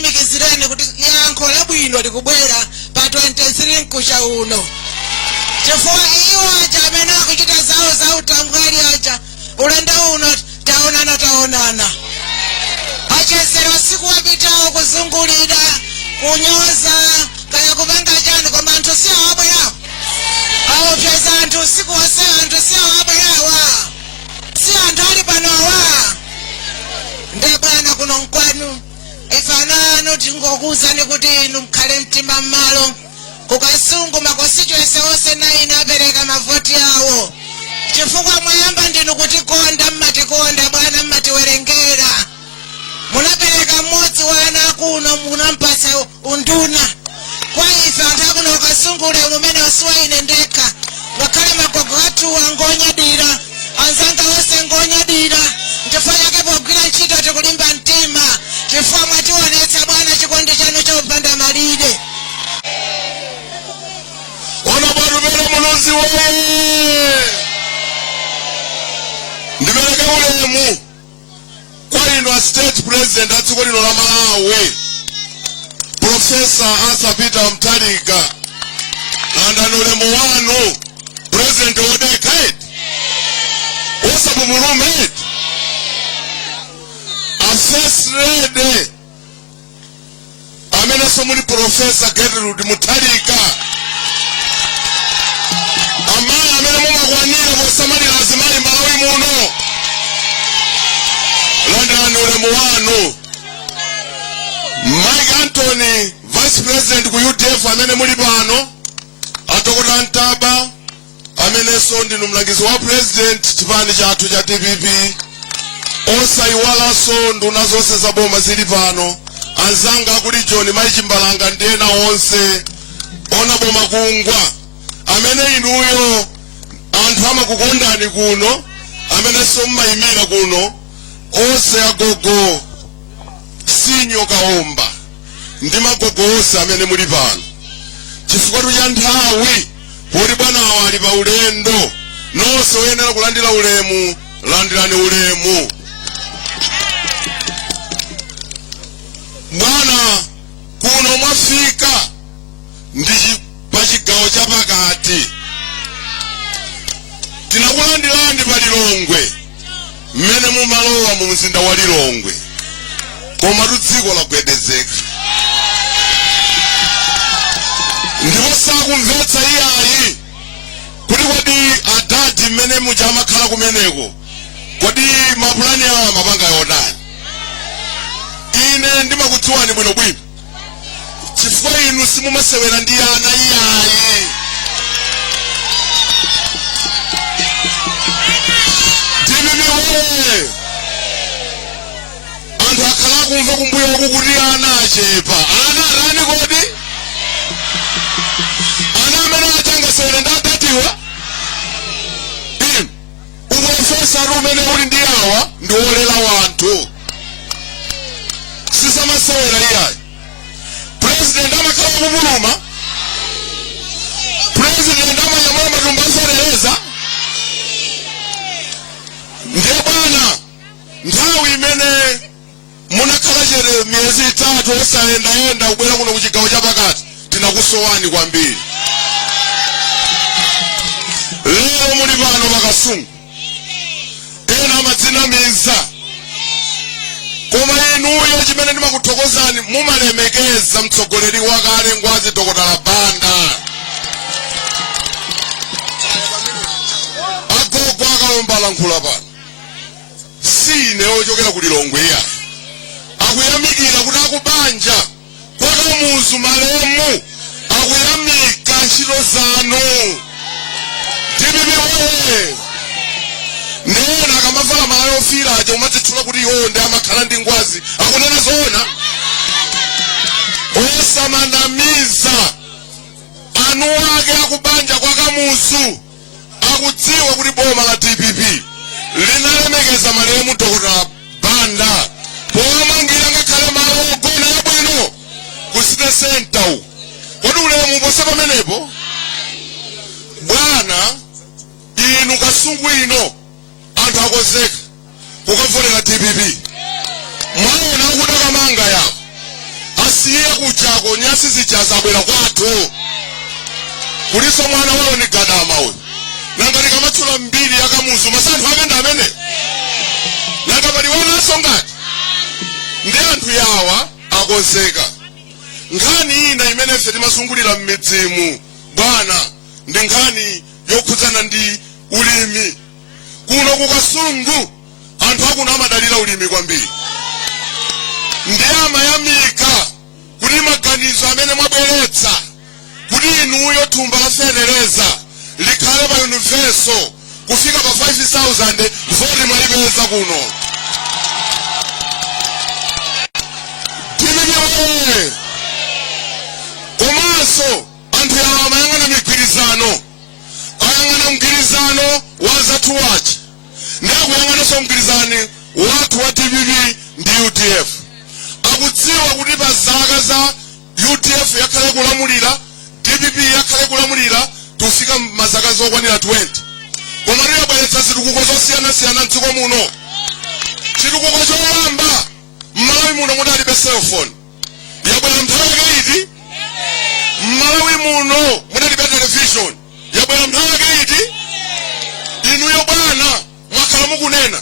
ndikutsimikizireni kuti yankho labwino likubwera pa 23 nkusha uno. Chifukwa iwo aja amene akuchita zawo za utangwali aja ulendo uno taonana. Achezera siku wapitawo kuzungulira, kunyoza, kaya kupanga chani koma anthu si awabwerawo. Awopyeza anthu siku wase anthu si awabwerawa. Si anthu ali panowa. Nde bwana kuno nkwanu. Ifanano tingokuwuzani kuti inu mkhale mtima mmalo. Kukasungu makonstituency onse 9 apereka mavoti awo. Chifukwa mwayamba ndinu kutikonda mmatikonda bwana mmatiwerengera. Munapereka mmodzi wana kuno munampasa unduna. Kwa ife anthu akuno kasungule umene wasiwaine ndekha. Ngakhale magogo athu angonyadira. Anzanga onse ngonyadira. Chifukwa chake pogwira ntchito tikulimba mtima. Chifukwa mwationetsa bwana chikondi chanu chopanda malire. Ona bwana bela mulozi wewe. Ndimeleke ulemu. Kwa ino state president atiko lino la Malawi. Professor Arthur Peter Mutharika. Andano ulemu wanu. President Odekait. Osa bumulumet. A first lady. Amena somuli Professor Gertrude Mutharika. Amaya amena mumagwanira bosamali lazimali Malawi muno. London ulemu wanu. Mike Anthony, Vice President ku UDF amene muli pano. Atokota Ntaba. Amene sondi numlangizi wa President chipani chathu cha TPP. Osa iwalaso nduna zonse za boma zili pano. Anzanga kuli John Maichimbalanga ndena onse. Ona boma kungwa. Amene inuyo anthu amakukondani kuno. Amene sommayimira kuno. Ose agogo sinyo kaomba. Ndi magogo ose amene muli pano. Chifukwa tuja nthawi poti bwana awali pa ulendo. Nonse oyenera kulandira ulemu. Landirani ulemu. Bwana kuno mwafika ndi pachigawo chapakati. Tinakulandirani pa Lilongwe. Mmene mumalowa mu mzinda wa Lilongwe. Koma dziko lagwedezeka. Ndipo sakumvetsa iyayi. Kuti kodi adadi mmene muja amakhala kumeneko. Kodi mapulani awa mapanga yotani. Ine ndimakudziwani bwinobwino. Chifukwa inu simumasewera ndi ana iyayi. Ndimimiwe. Anthu akhala kumva kumbuyo kuti ana achepa. Ana arani kodi? Ana amene achangasewera ndadatiwa. Uprofesa umene uli ndi awa ndi wolera wanthu. Sisamasewera iyayi. President amakhala kupuluma. President amanyamula matumba aserereza. Ndiye bwana nthawi imene munakhala chere miyezi 3 osayenda kubwera kuno kuchigawo chapakati tinakusowani kwambiri. Lero muli pano pakasungu. Ena amadzinamiza. Koma inuyo chimene ndimakuthokozani mumalemekeza mtsogoleri wakale Ngwazi Dr. Banda. Agogo akaombala nkhula pano. Sine ochokera ku Lilongwe ya. Akuyamikira kuti akubanja. Kwa muzu malemu. Akuyamika ntchito zanu. TPP wewe. Nena akamafala malayo ofira aja umatitula kuti yonde amakhala ndi Ngwazi. Akunena zona. Osamanamiza. Anu ake akubanja kwa kamuzu. Akudziwa kuti boma la TPP. Linalemekeza malemu Dr. Banda. Pomangira ngakhale malo ogona yabwino. Kusite center. Kodi ulemu bose pamenepo? Bwana inu kasungu ino anthu akozeka kukavolera TPP. Mwaona kudaka manga yawo. ako nyasi zichazabwera kwathu kuliso mwana wawo ni gadama uyu nanga likamatchula mbiri yakamuzu masanthu akenda amene nanga paliwanaso ngati ndi anthu yawa akonzeka nkhani ina imene ife timasungulira m'midzimu bwana ndi nkhani yokhudzana ndi ulimi kuno kukasungu anthu akuno amadalira ulimi kwambiri ndi amayamika kuti maganizo amene mwabweretsa kuti inuyo thumba lafenereza likhale pa universo kufika pa 5,000 voti mwalipeza kuno tilibiwe komanso anthu yawo amayang'ana migwirizano ayang'ana mgwirizano wa zathu wachi ndi akuyang'ananso mgwirizano wathu wa TPP ndi UDF akudziwa kuti pa zaka za UDF yakhale kulamulira TPP yakhale kulamulira tufika mazaka zokwanira 20 koma liyabweretsa zitukuko zosiyana-siyana mdziko muno chitukuko choyamba m'Malawi muno mudalibe cellphone yabwera nthawi yake iti m'Malawi muno mudalibe television yabwera nthawi yake iti inuyo bwana mwakhala mukunena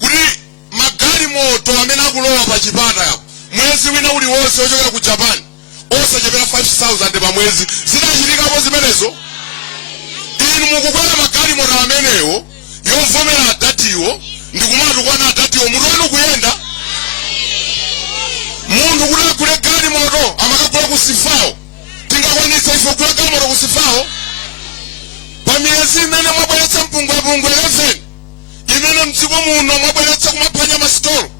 kuti magali moto amene akulowa pa chipata yapo mwezi wina uliwonse ochokera ku Japan osachepera 5,000 pa mwezi zidachitikapo zimenezo inu mukukwera magali moto amenewo yovomera adatiwo ndikumatu kwana adatiwo mutu wanu kuyenda munthu kuti agule gali moto amakagula kusifawo tingakwanitsa ife kugula gali moto kusifawo pa miyezi imene mwabweretsa mpungwapungwe 11 imene mdziko muno mwabweretsa kumaphwanya masitolo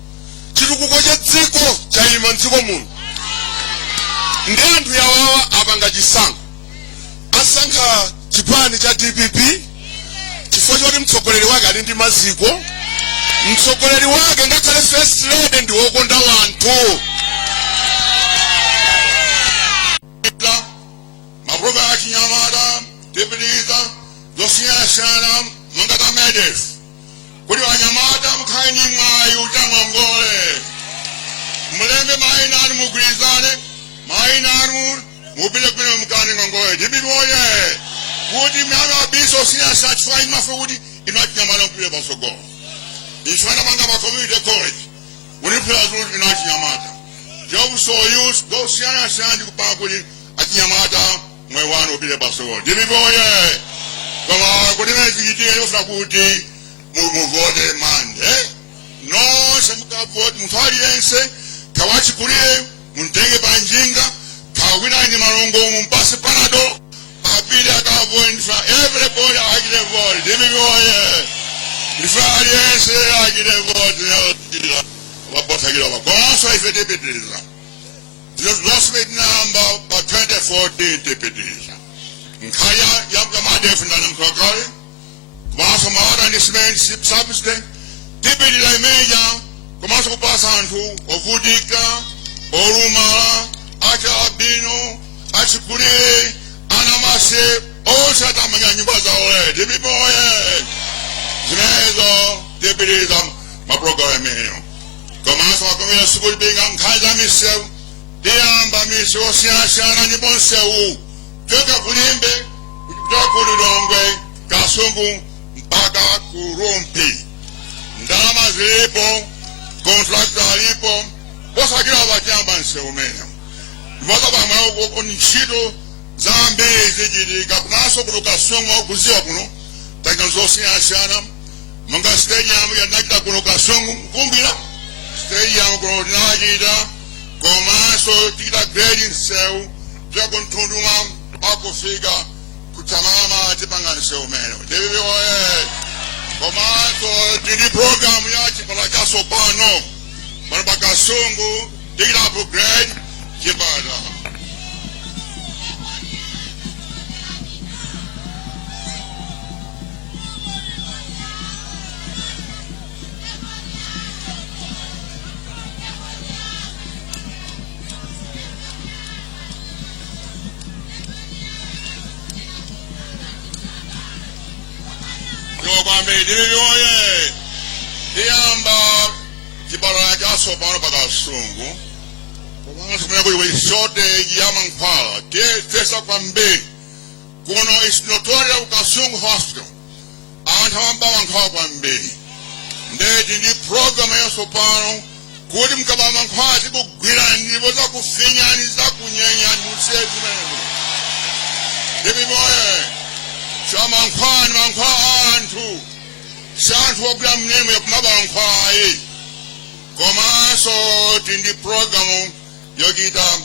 chitukuko cha dziko chayima mdziko muno ndi anthu yawawa apanga chisankho asankha chipani cha TPP chifukwa choti mtsogoleri wake ali ndi maziko mtsogoleri wake ngakhale first lady ndi wokonda wanthu maproga achinyamata tipitiriza zosiyana-siyana mangata medef kuti wanyamata mkhaini mwayi utamwa mgole mulembe maina anu mugwirizane maina anu mupite kwene mkani ngongole tipipoye kuti myami wabiso osiyana-siyana chifukwa imafe kuti inachinyamata mpile pasogolo ishwana manga pa community college unipila zulu inachinyamata job so use zosiyana-siyana ndikupanga kuti achinyamata mwe wanu upite pasogolo tipipoye kama kuti mezikitike yofuna kuti muvote mande nonse mukavote munthu aliyense kawachikulire muntenge panjinga kawina ni malongo mumpase panado apite akavote ndifa everybody akite vote tipipoye ndifa aliyense akite vote wabotakira wakomanso ife tipitiriza losmate number pa 2014 tipitiriza nkhaya yamadefu ndanamkakale kumaso mawada nismen substance tipitiriza imeja kumaso kupasa anthu ovutika olumala achabino achikulire anamase ose atamanya nyumba zaole tipipoye zimenezo tipitiriza maprogramu eyo komanso makomera sukulu binga nkhaja misewu diyamba misewu osiyana-siyana nyimbo nsewu toka kulimbe kutoka kulilongwe kasungu mpaka kurumpi ndalama zilipo kontrakta alipo posakila bakyamba nsewu mena ndipota bamwe ntchito zambiri zichitika kunaso kutoka sungu okuziwa kuno takina zosiyana-siyana monga stage yamu yanakita kuno kasungu kumbira stage yamu kuno tinachita komanso tikita grading nsewu tyakuntunduma akufika kutamama tipanga nsewu meno tipipoye komanso tili programu ya chipala cha sopano pano pa kasungu tikita upgrade chipala kwambe tipipoye tiyamba chipala cha sopano pa kasungu kumenya kuyi shortage ya mankhwala tesa kwambiri kuno is notorious ukasungu hospital anthu amba mankhwala kwambiri ndeti ndi program yasopano kuti mkaba mankhwala tikugwira ndipo zakufinyani zakunyenyani musezimene ndipo moye mankhwala anthu santhu wogwira mnemo yakumaba mankhwala iyi komanso tindi program yokita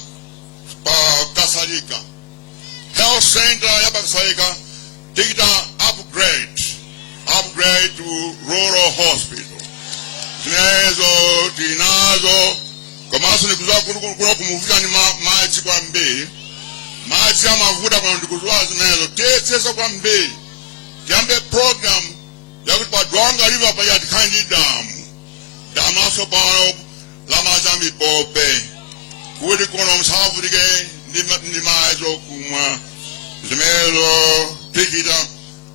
Kasalika Health Center ya Kasalika tikita upgrade to rural hospital tinazo komanso nikuzwa kuna kumuvuta ni maji kwa mbili maji ya mavuta kwa ndikuzwa zimezo tetesa kwa mbili jambe program ya kuti padwanga river pa yatikandi damu aso pano la mazambi bobe kuti kuno msavutike ndi maji okumwa zimezo tikita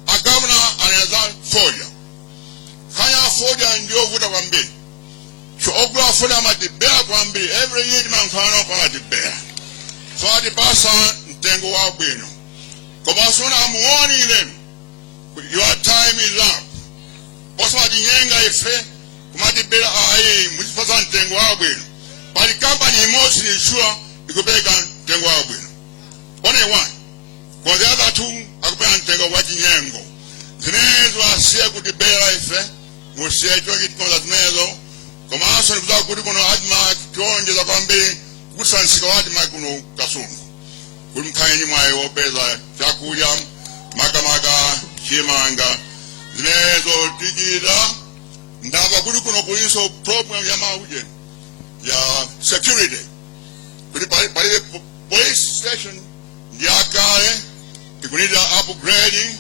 a governor anaweza foja kanya foja ndio vuta kwa mbili so ogula foja matibea kwa mbili every year mankhano kwa matibea so atipasa ntengo wa bwino komasona amuoni ile your time is up bosa watinyenga ife kumatibea ayi mwisipasa ntengo wa bwino bali company imosi ni sure ikupeka ntengo wa bwino only one for the other two akupeka ntengo wa tinyengo zinezo asiye kutibea ife musiye choki tikoza zinezo komanso nikuza kuti kuno adima kionjeza kwa mbili kusansika wa adima kuno kasungu kuti mkhanyi mwayi wopeza chakuya makamaka chimanga zinezo tikita ndava kuti kuno kulinso program ya mauje ya security kuti palibe police station ndiyakale tikunida upgrading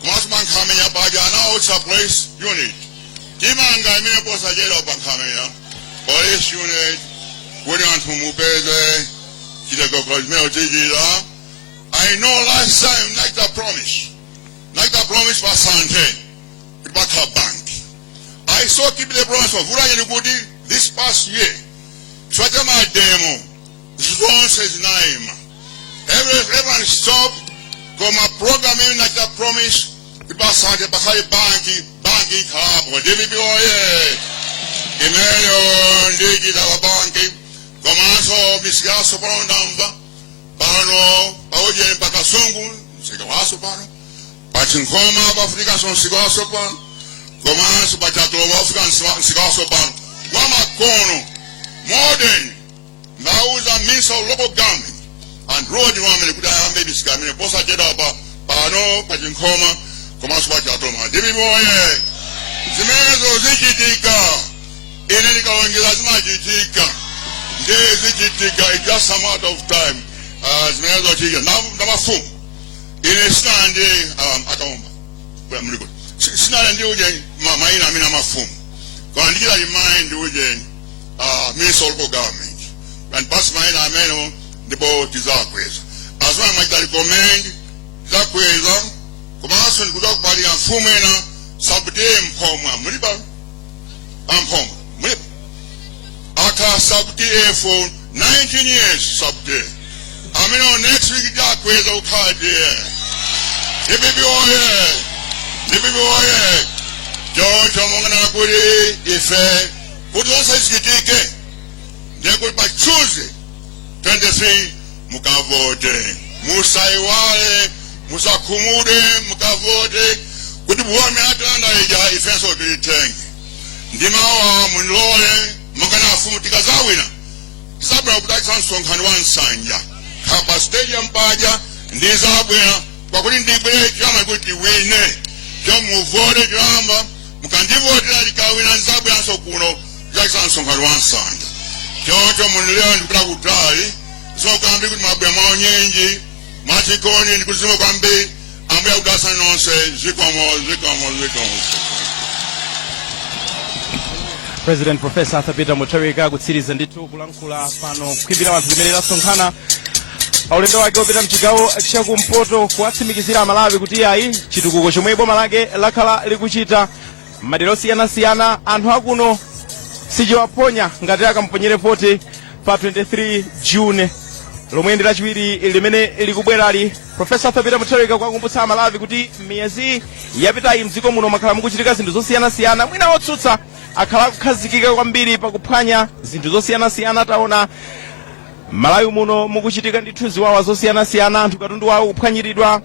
komanso mankhamenya baja anaotsa police unit chimanga imene posa jera pankhamenya police unit kuti anthu mupeze chitagoko chimene tikita. I know last time like the promise for Sante back her bank I saw keep the promise of Vurani this past year Swatama demo Zon says Naima everyone stop come a program like that promise about Sante Bakari banki club or DBO Emilio Digit our banking Comanso Misgaso Pondamba Pano Paoje Pakasungu Sigawaso Pano Pachinkoma Africa son Sigawaso Pano Comanso Pachato African Sigawaso Pano Wama Kono Modern now is a means of local government and road woman could have maybe scamming Posa Jedaba Pano Pachinkoma Comanso Pachato Dibi Boye Zimezo Zikitika Inenika Wangilazma Jitika Zikitika it's just some amount of time Zimezo Jitika Nama Fum in a stand Atomba Sinandi Ujen Maina Minama Fum Kandila remind Ujen municipal government and pass Maina Meno the boat is always as one might recommend Zakweza Kumason Gudok Badi and Fumena Sabde Mpoma Muniba Ampoma Munip Aka Sabde for 19 years Sabde Amino next week Zakweza Ukade Nibibi Oye John Chamongana Kuri Ife Put those Skitike they could by Tuesday 23 Mukavote Musaiwale Musakumude Mukavote Could you warn me at Ija Ifense of the tank Dimawa Munlore Mugana Fumutikazawina Sabra Production Song and one Sanya Kapa Stadium Baja Ndizabwena kwa kuli ndibwe chama kuti wine chomu vote drama mukandivote alikawina nzabu yanso kuno Jackson Songalwan Sanja chocho munileo ndikula kutali so kambi kuti mabwe maonyenji matikoni ndikuzima kambi ambe ya udasa nonse zikomo President Professor Peter Mutharika kutsiriza ndithu kulankhula pano kukhibira wanthu limenera sonkhana aulendo wake opita mchigawo chakumpoto kuwatsimikizira Malawi kuti ayi chitukuko chomwe boma lake lakhala likuchita madera osiyanasiyana anthu akuno sichiwaponya ngati akamponyere poti pa 23 June lomwe ndi lachiwiri limene likubwerali. Profesa Arthur Peter Mutharika kwakumbutsa amalawi kuti miyezi yapitayi mdziko muno makhala mukuchitika zinthu zosiyanasiyana, mwina otsutsa akhala kukhazikika kwambiri pakuphwanya zinthu zosiyanasiyana. Taona malawi muno mukuchitika ndithu ziwawa zosiyanasiyana, anthu katundu wawo kuphwanyiridwa,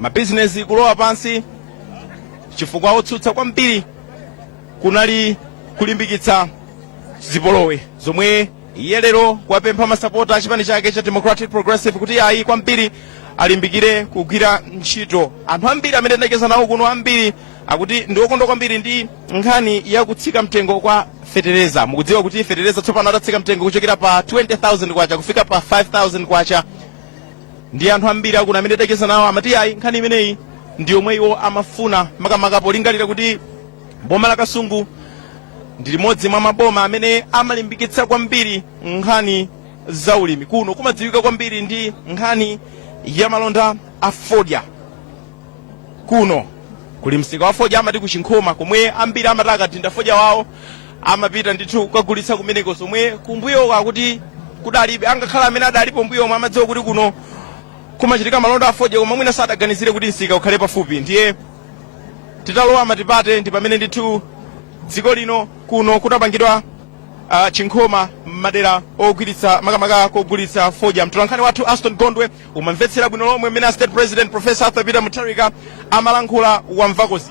mabizinesi kulowa pansi chifukwa otsutsa kwambiri kunali kulimbikitsa zipolowe zomwe iye lero wapempha masapota a chipani chake cha Democratic Progressive kuti ayi kwambiri alimbikire kugwira ntchito. Anthu ambiri amene ndakeza nawo kuno ambiri akuti ndi okondwa kwambiri ndi nkhani ya kutsika mtengo kwa fetereza. Mukudziwa kuti fetereza tsopano atatsika mtengo kuchokera pa 20,000 kwacha kufika pa 5,000 kwacha. Ndi anthu ambiri akuno amene ndakeza nawo amati ayi nkhani imeneyi ndi yomwe iwo amafuna makamaka polingalira kuti boma la Kasungu ndi limodzi mwa maboma amene amalimbikitsa kwambiri nkhani za ulimi. Kuno kumadziwika kwambiri ndi nkhani ya malonda a fodya. Kuno kuli msika wa fodya amati kuchinkhoma komwe ambiri amati akatinda fodya wawo amapita ndithu kukagulitsa kumeneko, somwe kumbuyo akuti kudalibe angakhala amene adalipo mbuyo omwe amadziwa kuti kuno kumachitika malonda a fodya koma mwina sadaganizire kuti msika ukhale pafupi. Ndiye titalowa matipate ndi pamene ndithu dziko lino kuno kutapangidwa chinkhoma madera ogwiritsa makamaka kogulitsa fodya. Mtolankhani wathu Aston Gondwe umamvetsera bwino lomwe mmene State President Professor Arthur Peter Mutharika amalankhula wamvakozi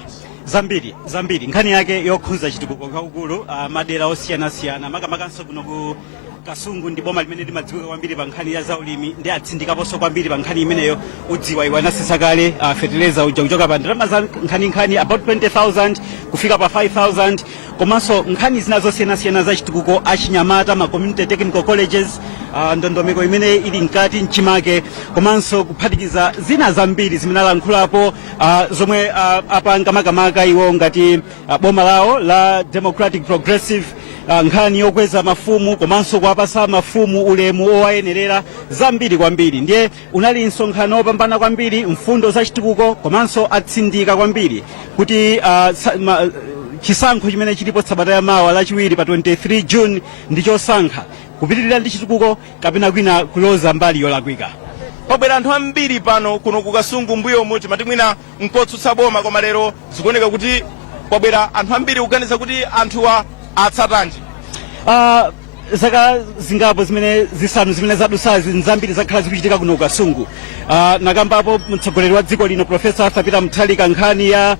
zambiri nkhani yake yokhudza chitukuko chaukulu madera osiyanasiyana makamakanso kuno ku Kasungu ndi boma limene limadziwika kwambiri pa nkhani ya zaulimi ndi atsindikaponso kwambiri pa nkhani imeneyo. Udziwa iwe anasesa kale fertilizer uja kuchoka pa ndalama za nkhani about 20,000 kufika pa 5,000, komanso nkhani zina zosiyanasiyana za chitukuko achinyamata ma community technical colleges, ndondomeko imene ili mkati mchimake, komanso kuphatikiza zina zambiri zimene alankhulapo zomwe apanga makamaka iwo ngati boma lawo la Democratic Progressive, nkhani yokweza mafumu komanso kuwapasa mafumu ulemu owayenerera zambiri kwambiri. Ndiye unali msonkhano opambana kwambiri, mfundo za chitukuko komanso atsindika kwambiri kuti chisankho chimene chilipo sabata ya mawa lachiwiri pa 23 June ndi chosankha kupitirira ndi chitukuko kapena kwina kuloza mbali yolakwika. Pabwera anthu ambiri pano kuno ku Kasungu mbuyo muti mati mwina nkotsutsa boma, koma lero zikuoneka kuti pabwera anthu ambiri kuganiza kuti anthuwa atsatanji. Zaka zingapo zisanu zimene zadusazi nzambiri zakhala zikuchitika kuno ku Kasungu. Nakambapo mtsogoleri wa dziko lino Professor Arthur Peter Mutharika nkhani ya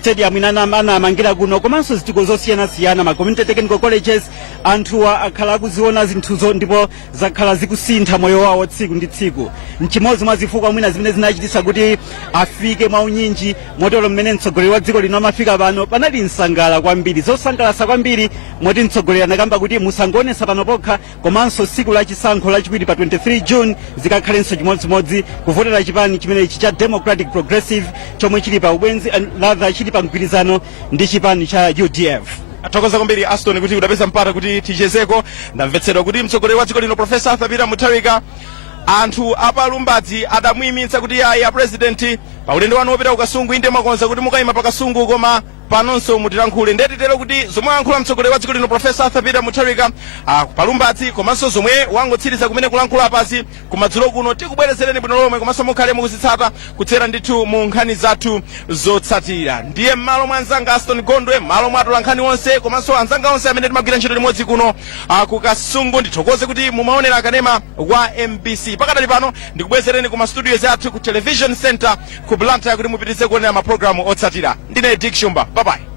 stadium inana anamangira kuno, komanso zituko zosiyanasiyana ma community technical colleges, anthuwa akhala akuziona zinthuzo ndipo zakhala zikusintha moyo wawo tsiku ndi tsiku. Mchimodzi mwa zifukwa mwina zimene zinachitisa kuti afike mwaunyinji motero mmene mtsogoleri wa dziko lino amafika pano panali msangala kwambiri, zosangalatsa kwambiri moti mtsogoleri anakamba kuti musangonesa pano pokha, komanso siku la chisankho lachiwiri pa 23 June zikakhalenso chimodzimodzi kuvotera chipani chimene ichi cha Democratic Progressive chomwe chili pa ubwenzi ladha chili pa mgwirizano ndi chipani cha UDF. Athokoza kwambiri Aston kuti udapeza mpata kuti tichezeko. Ndamvetsedwa kuti mtsogoleri wa dziko lino Professor Arthur Peter Mutharika anthu apalumbadzi adamuyimitsa kuti ayi a president pa ulendo wanu wopita ku Kasungu inde mwakonza kuti mukayima pa Kasungu koma panonso mutilankhule. Ndetitero kuti zomwe alankhula mtsogoleri wa dziko lino Professor Arthur Peter Mutharika palumbadzi komanso zomwe wangotsiriza kumene kulankhula pasi kumadzulo kuno tikubwerezereni bwino lomwe, komanso mukhale mukuzitsata kutsera ndithu mu nkhani zathu zotsatira. Ndiye m'malo mwa anzanga Aston Gondwe, m'malo mwa atolankhani onse komanso anzanga onse amene timagwira ntchito limodzi kuno ku Kasungu, ndithokoze kuti mumaonera kanema wa MBC. Pakadali pano ndikubwezereni ku mastudios athu ku Television Center ku Blantyre kuti mupitirize kuonera maprogramu otsatira. Ndine Dick Shumba. Bye bye.